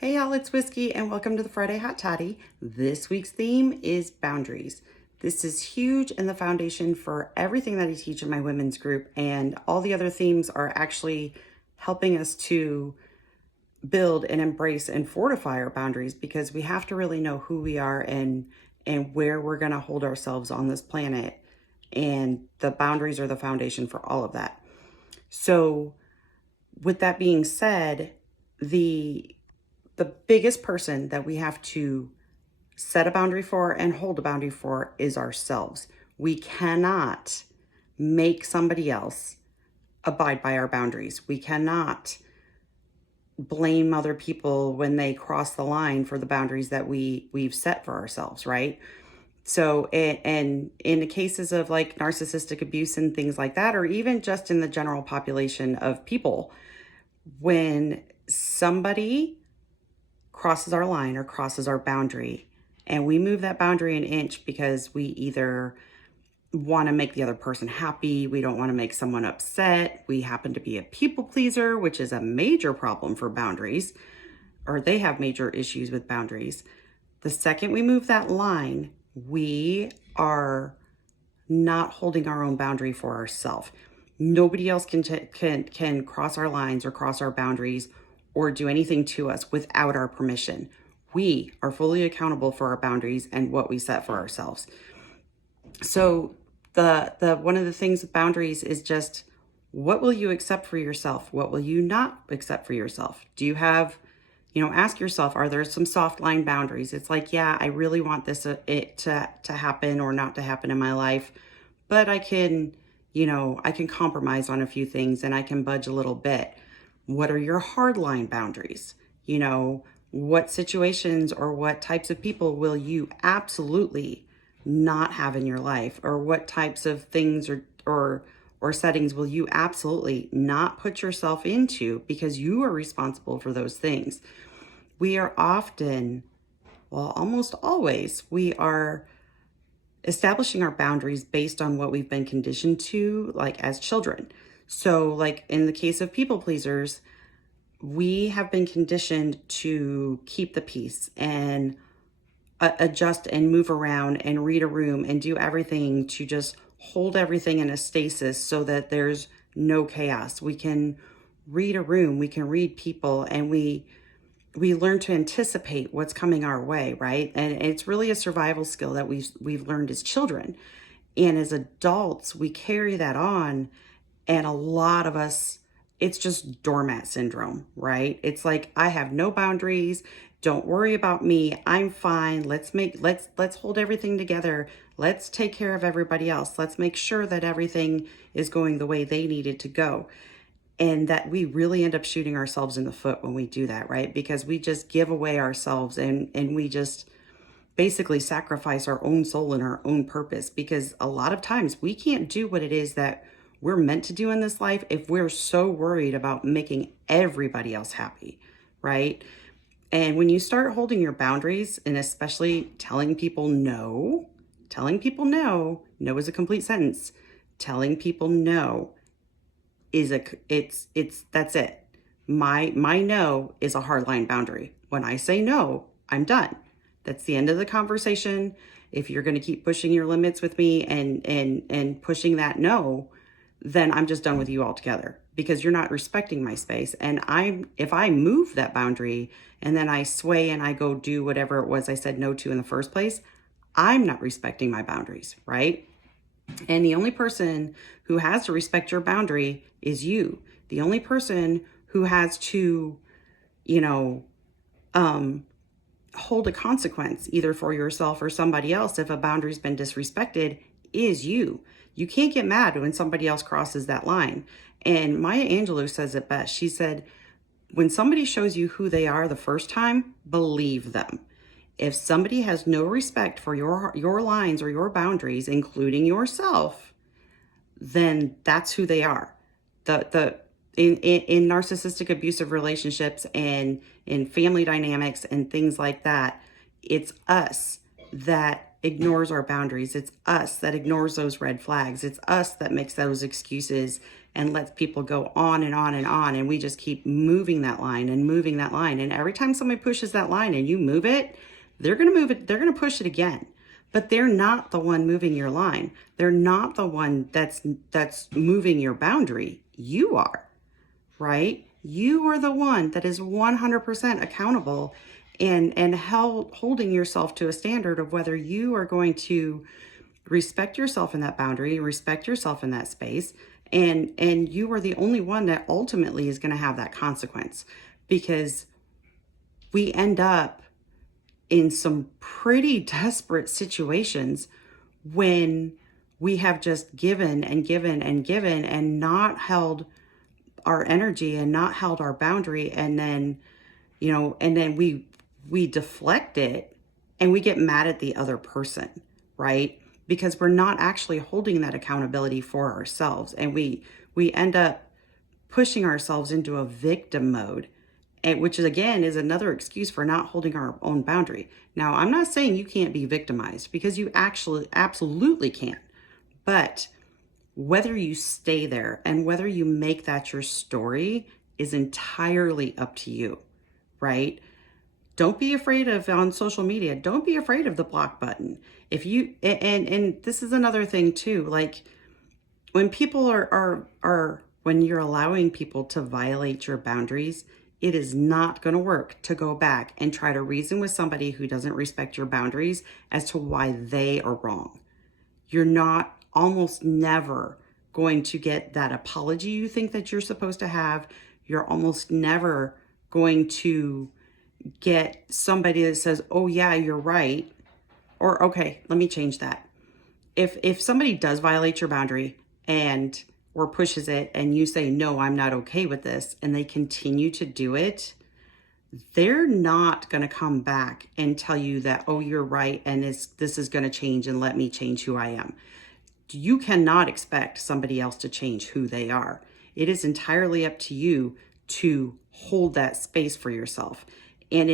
Hey y'all, it's Whiskey and welcome to the Friday Hot Toddy. This week's theme is boundaries. This is huge and the foundation for everything that I teach in my women's group, and all the other themes are actually helping us to build and embrace and fortify our boundaries, because we have to really know who we are and where we're going to hold ourselves on this planet, and the boundaries are the foundation for all of that. So with that being said, the biggest person that we have to set a boundary for and hold a boundary for is ourselves. We cannot make somebody else abide by our boundaries. We cannot blame other people when they cross the line for the boundaries that we've set for ourselves, right? So, and in the cases of like narcissistic abuse and things like that, or even just in the general population of people, when somebody crosses our line or crosses our boundary, and we move that boundary an inch because we either want to make the other person happy, we don't want to make someone upset, we happen to be a people pleaser, which is a major problem for boundaries, or they have major issues with boundaries. The second we move that line, we are not holding our own boundary for ourselves. Nobody else can cross our lines or cross our boundaries or do anything to us without our permission. We are fully accountable for our boundaries and what we set for ourselves. So the one of the things with boundaries is just, what will you accept for yourself? What will you not accept for yourself? Do you have, ask yourself, are there some soft line boundaries? It's like, yeah, I really want this to happen or not to happen in my life, but I can compromise on a few things and I can budge a little bit. What are your hardline boundaries? What situations or what types of people will you absolutely not have in your life? Or what types of things or settings will you absolutely not put yourself into, because you are responsible for those things? We are often, well, almost always, we are establishing our boundaries based on what we've been conditioned to, like as children. So like in the case of people pleasers, we have been conditioned to keep the peace and adjust and move around and read a room and do everything to just hold everything in a stasis so that there's no chaos. We can read a room, we can read people, and we learn to anticipate what's coming our way, right? And it's really a survival skill that we've learned as children. And as adults, we carry that on. And a lot of us, it's just doormat syndrome, right? It's like, I have no boundaries. Don't worry about me. I'm fine. Let's hold everything together. Let's take care of everybody else. Let's make sure that everything is going the way they need it to go. And that we really end up shooting ourselves in the foot when we do that, right? Because we just give away ourselves and we just basically sacrifice our own soul and our own purpose, because a lot of times we can't do what it is that we're meant to do in this life if we're so worried about making everybody else happy, right? And when you start holding your boundaries, and especially telling people no is a complete sentence. Telling people no is that's it. My no is a hardline boundary. When I say no, I'm done. That's the end of the conversation. If you're going to keep pushing your limits with me and pushing that no, then I'm just done with you altogether, because you're not respecting my space. And if I move that boundary and then I sway and I go do whatever it was I said no to in the first place, I'm not respecting my boundaries, right? And the only person who has to respect your boundary is you. The only person who has to, hold a consequence either for yourself or somebody else if a boundary's been disrespected is you. You can't get mad when somebody else crosses that line. And Maya Angelou says it best. She said, when somebody shows you who they are the first time, believe them. If somebody has no respect for your lines or your boundaries, including yourself, then that's who they are. In narcissistic abusive relationships and in family dynamics and things like that, it's us that ignores our boundaries. It's us that ignores those red flags. It's us that makes those excuses and lets people go on and on and on. And we just keep moving that line and moving that line. And every time somebody pushes that line and you move it, they're going to move it. They're going to push it again. But they're not the one moving your line. They're not the one that's moving your boundary. You are, right? You are the one that is 100% accountable and holding yourself to a standard of whether you are going to respect yourself in that boundary, respect yourself in that space, and you are the only one that ultimately is going to have that consequence, because we end up in some pretty desperate situations when we have just given and given and given and not held our energy and not held our boundary, and then we deflect it and we get mad at the other person, right? Because we're not actually holding that accountability for ourselves, and we end up pushing ourselves into a victim mode, and which is, again, is another excuse for not holding our own boundary. Now, I'm not saying you can't be victimized, because you actually absolutely can. But whether you stay there and whether you make that your story is entirely up to you, right? Don't be afraid of, on social media, don't be afraid of the block button. If you, and this is another thing too, like when people when you're allowing people to violate your boundaries, it is not going to work to go back and try to reason with somebody who doesn't respect your boundaries as to why they are wrong. You're not almost never going to get that apology you think that you're supposed to have. You're almost never going to get somebody that says, oh yeah, you're right. Or, okay, let me change that. If somebody does violate your boundary or pushes it, and you say, no, I'm not okay with this, and they continue to do it, they're not going to come back and tell you that, oh, you're right, and this is going to change, and let me change who I am. You cannot expect somebody else to change who they are. It is entirely up to you to hold that space for yourself. And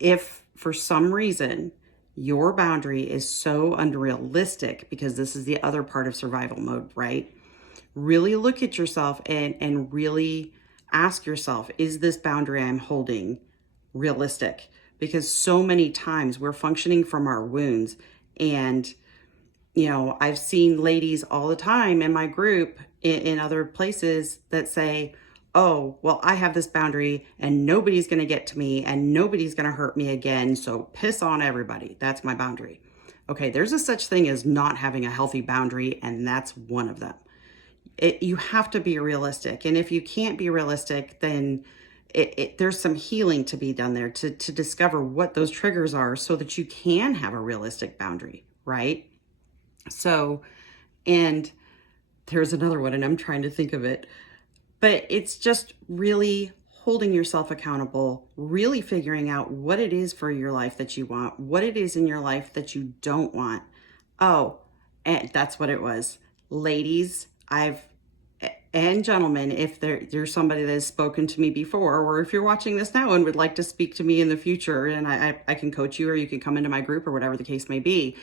if for some reason your boundary is so unrealistic, because this is the other part of survival mode, right? Really look at yourself and really ask yourself, is this boundary I'm holding realistic? Because so many times we're functioning from our wounds. And, I've seen ladies all the time in my group, in other places, that say, oh, well, I have this boundary and nobody's going to get to me and nobody's going to hurt me again, so piss on everybody. That's my boundary. Okay, there's a such thing as not having a healthy boundary, and that's one of them. You have to be realistic. And if you can't be realistic, then there's some healing to be done there to discover what those triggers are so that you can have a realistic boundary, right? So, and there's another one, and I'm trying to think of it. But it's just really holding yourself accountable, really figuring out what it is for your life that you want, what it is in your life that you don't want. Oh, and that's what it was. Ladies, and gentlemen, if there's somebody that has spoken to me before, or if you're watching this now and would like to speak to me in the future, and I can coach you, or you can come into my group, or whatever the case may be.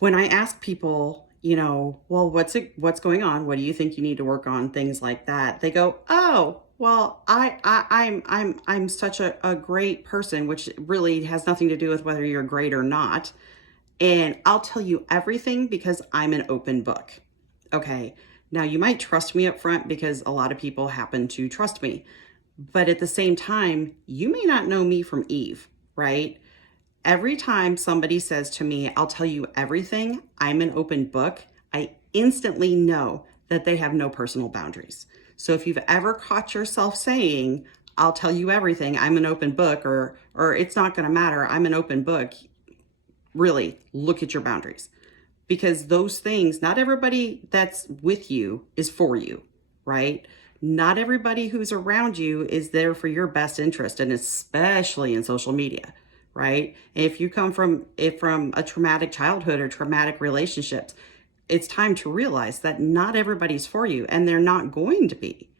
When I ask people, well, what's going on? What do you think you need to work on? Things like that. They go, oh, well, I'm such a great person, which really has nothing to do with whether you're great or not. And I'll tell you everything because I'm an open book. Okay. Now you might trust me up front because a lot of people happen to trust me, but at the same time, you may not know me from Eve, right? Every time somebody says to me, I'll tell you everything, I'm an open book, I instantly know that they have no personal boundaries. So if you've ever caught yourself saying, I'll tell you everything, I'm an open book, or it's not going to matter, I'm an open book, really look at your boundaries. Because those things, not everybody that's with you is for you, right? Not everybody who's around you is there for your best interest, and especially in social media. Right? If you come from a traumatic childhood or traumatic relationships, it's time to realize that not everybody's for you, and they're not going to be,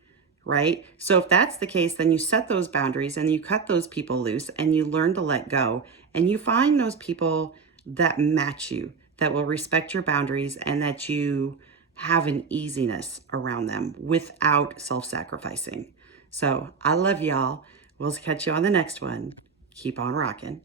right? So if that's the case, then you set those boundaries and you cut those people loose and you learn to let go, and you find those people that match you, that will respect your boundaries, and that you have an easiness around them without self-sacrificing. So I love y'all. We'll catch you on the next one. Keep on rocking.